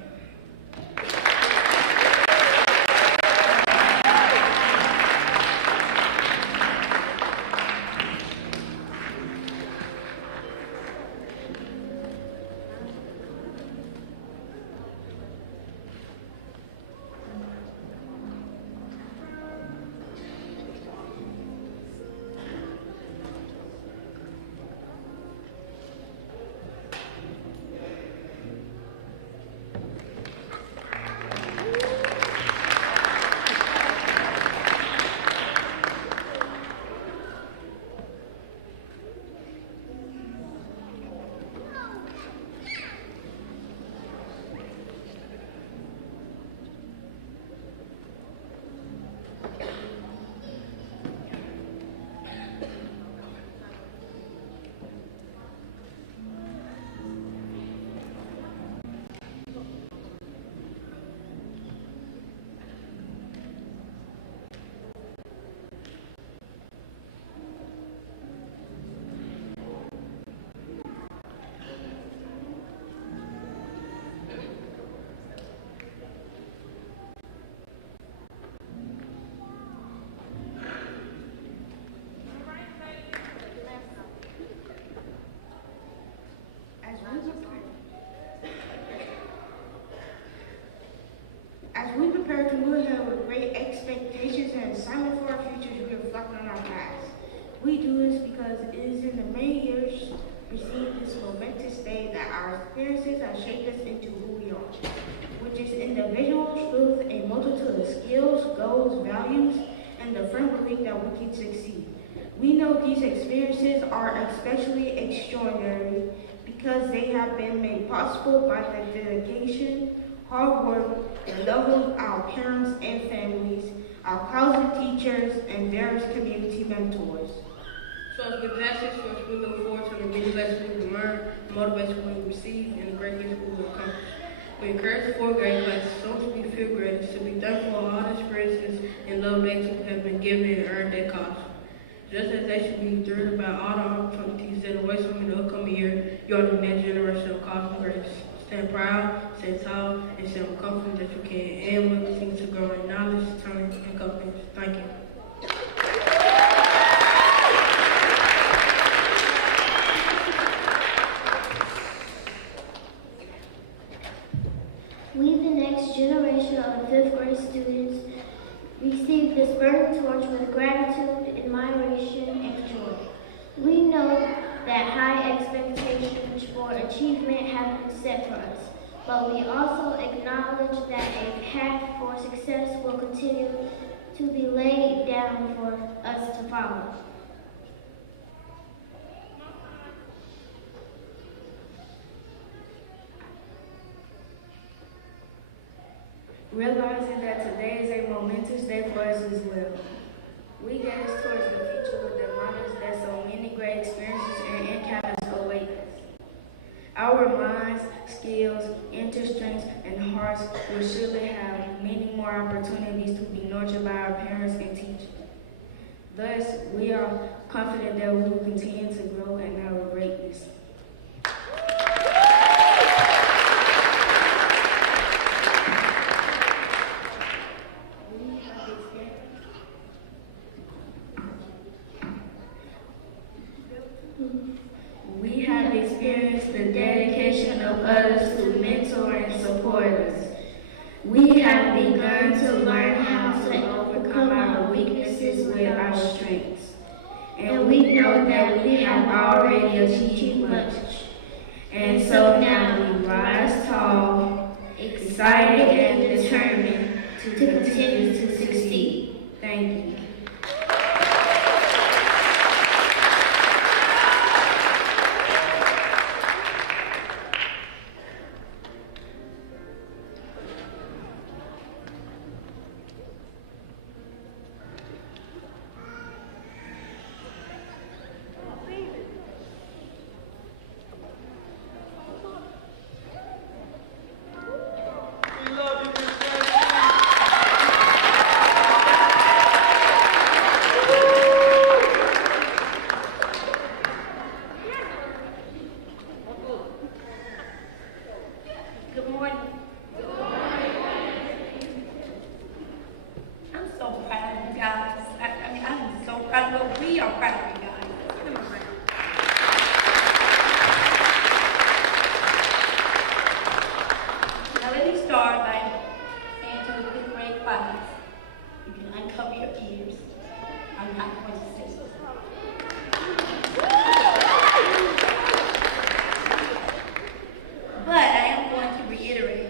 As we prepare to move ahead with great expectations and assignment for our futures, we reflect on our past. We do this because it is in the many years preceding this momentous day that our experiences have shaped us into who we are, which is individuals with a multitude of skills, goals, values, and the firm belief that we can succeed. We know these experiences are especially extraordinary because they have been made possible by the dedication, hard work, the love of our parents and families, our COSLA teachers, and various community mentors. So as we pass this course, we look forward to the many lessons we will learn, the motivation we will receive, and the great things we will accomplish. We encourage the fourth grade class, so to be fifth graders, to be thankful for all the experiences and love they have been given and earned their cost. Just as they should be thrilled about all the opportunities that await them in the upcoming year, you are the next generation of COSLA greats. Stand proud, stand tall, and stand confident that you can and will continue to grow in knowledge, talent, and confidence. Thank you. We, the next generation of fifth grade students, receive this burning torch with gratitude, admiration, and joy. We know that high expectations for achievement set for us. But we also acknowledge that a path for success will continue to be laid down for us to follow. Realizing that today is a momentous day for us as well. We gaze towards the future with the knowledge that so many great experiences and encounters await us. Our minds, skills, interests, and hearts will surely have many more opportunities to be nurtured by our parents and teachers. Thus, we are confident that we will continue to grow in our greatness. We have experienced the dedication of others to mentor and support us. We have begun to learn how to overcome our weaknesses with our strengths. And we know that we have already achieved much. And so now we rise tall, excited and determined to continue to succeed. Thank you. Good morning. I'm so proud of you guys. I'm so proud of you. We are proud of you guys. Come on, around. Now let me start by saying to the fifth grade class, you can uncover your ears. I'm not going to say so. But I am going to reiterate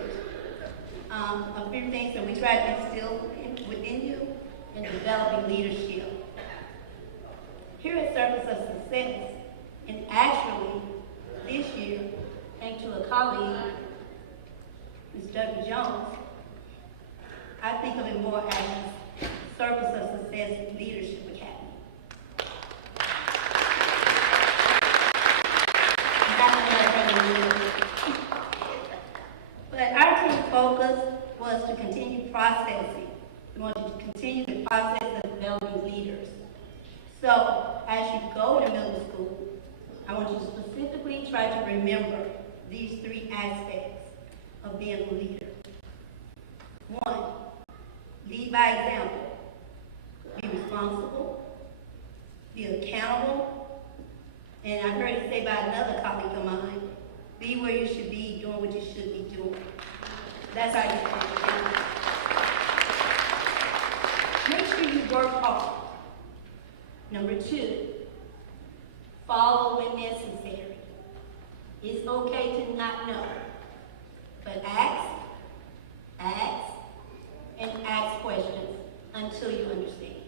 a few things that we try to instill within you in developing leadership. Here at Circus of Success, and actually this year, thanks to a colleague, Ms. W. Jones, I think of it more as Circus of Success Leadership Academy. But our team's focus was to continue processing. We wanted to continue the process of developing leaders. So, as you go to middle school, I want you to specifically try to remember these three aspects of being a leader. 1, lead by example. Be responsible. Be accountable. And I've heard it say by another colleague of mine, be where you should be, doing what you should be doing. That's how you stand. Make sure you work hard. Number 2, follow when necessary. It's okay to not know, but ask, and ask questions until you understand.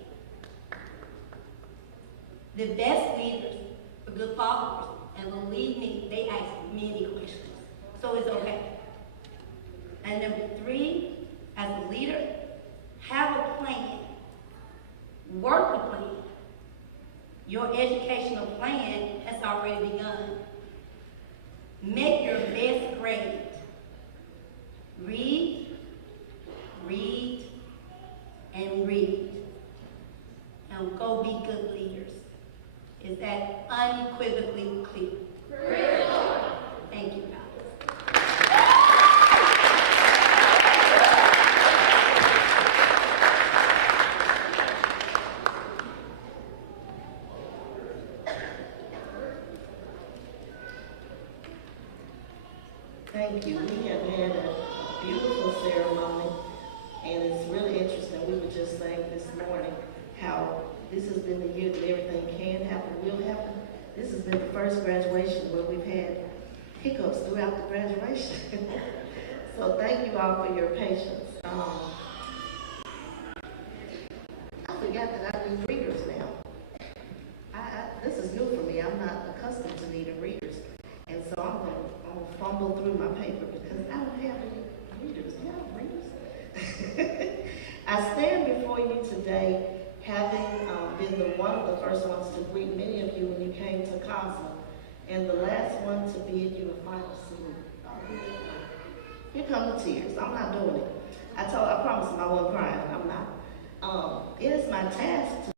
The best leaders are good followers, and believe me, they ask many questions, so it's okay. And number 3, as a leader, have a plan. Work the plan. Your educational plan has already begun. Make your best grade. Read, and read. And go be good leaders. Is that unequivocally clear? Thank you, guys. Thank you. We have had a beautiful ceremony, and it's really interesting. We were just saying this morning how this has been the year that everything can happen, will happen. This has been the first graduation where we've had hiccups throughout the graduation. So thank you all for your patience. I forgot that I do readers now. This is new for me. I'm not accustomed to needing readers. And so I'm going to fumble through my paper because I don't have any readers. Do you have readers? I stand before you today having been one of the first ones to greet many of you when you came to COSLA, and the last one to bid you a final salute. Here come the tears. I'm not doing it. I promised him I wasn't crying. I'm not. It is my task to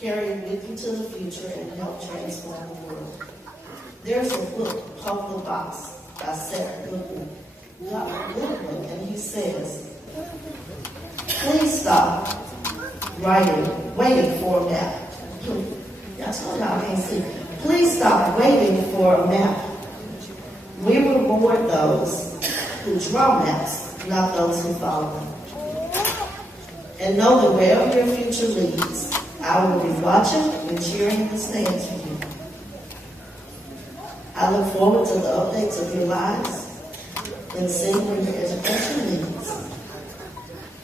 carry it with you to the future and help transform the world. There's a book called The Box by Sarah Goodwin, and he says, please stop waiting for a map. I told y'all I can't see. Please stop waiting for a map. We reward those who draw maps, not those who follow them. And know that wherever your future leads, I will be watching and cheering in the stands for you. I look forward to the updates of your lives and seeing where your education leads.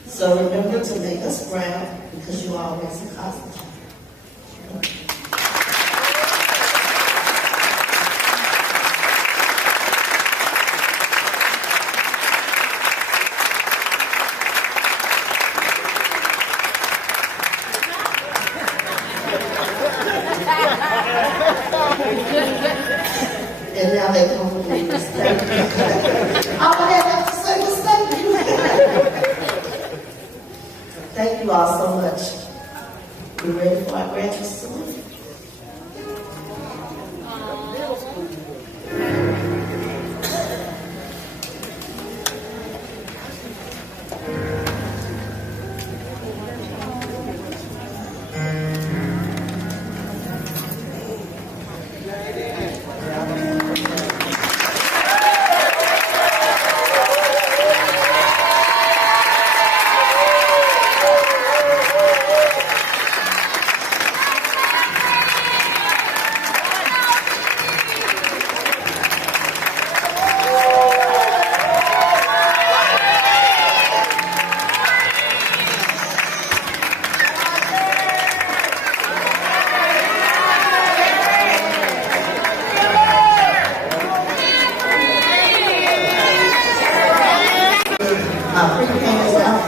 So remember to make us proud because you are always a COSLA. And now they come with me. All I have to say was thank you. Thank you all so much. You ready for our graduate students?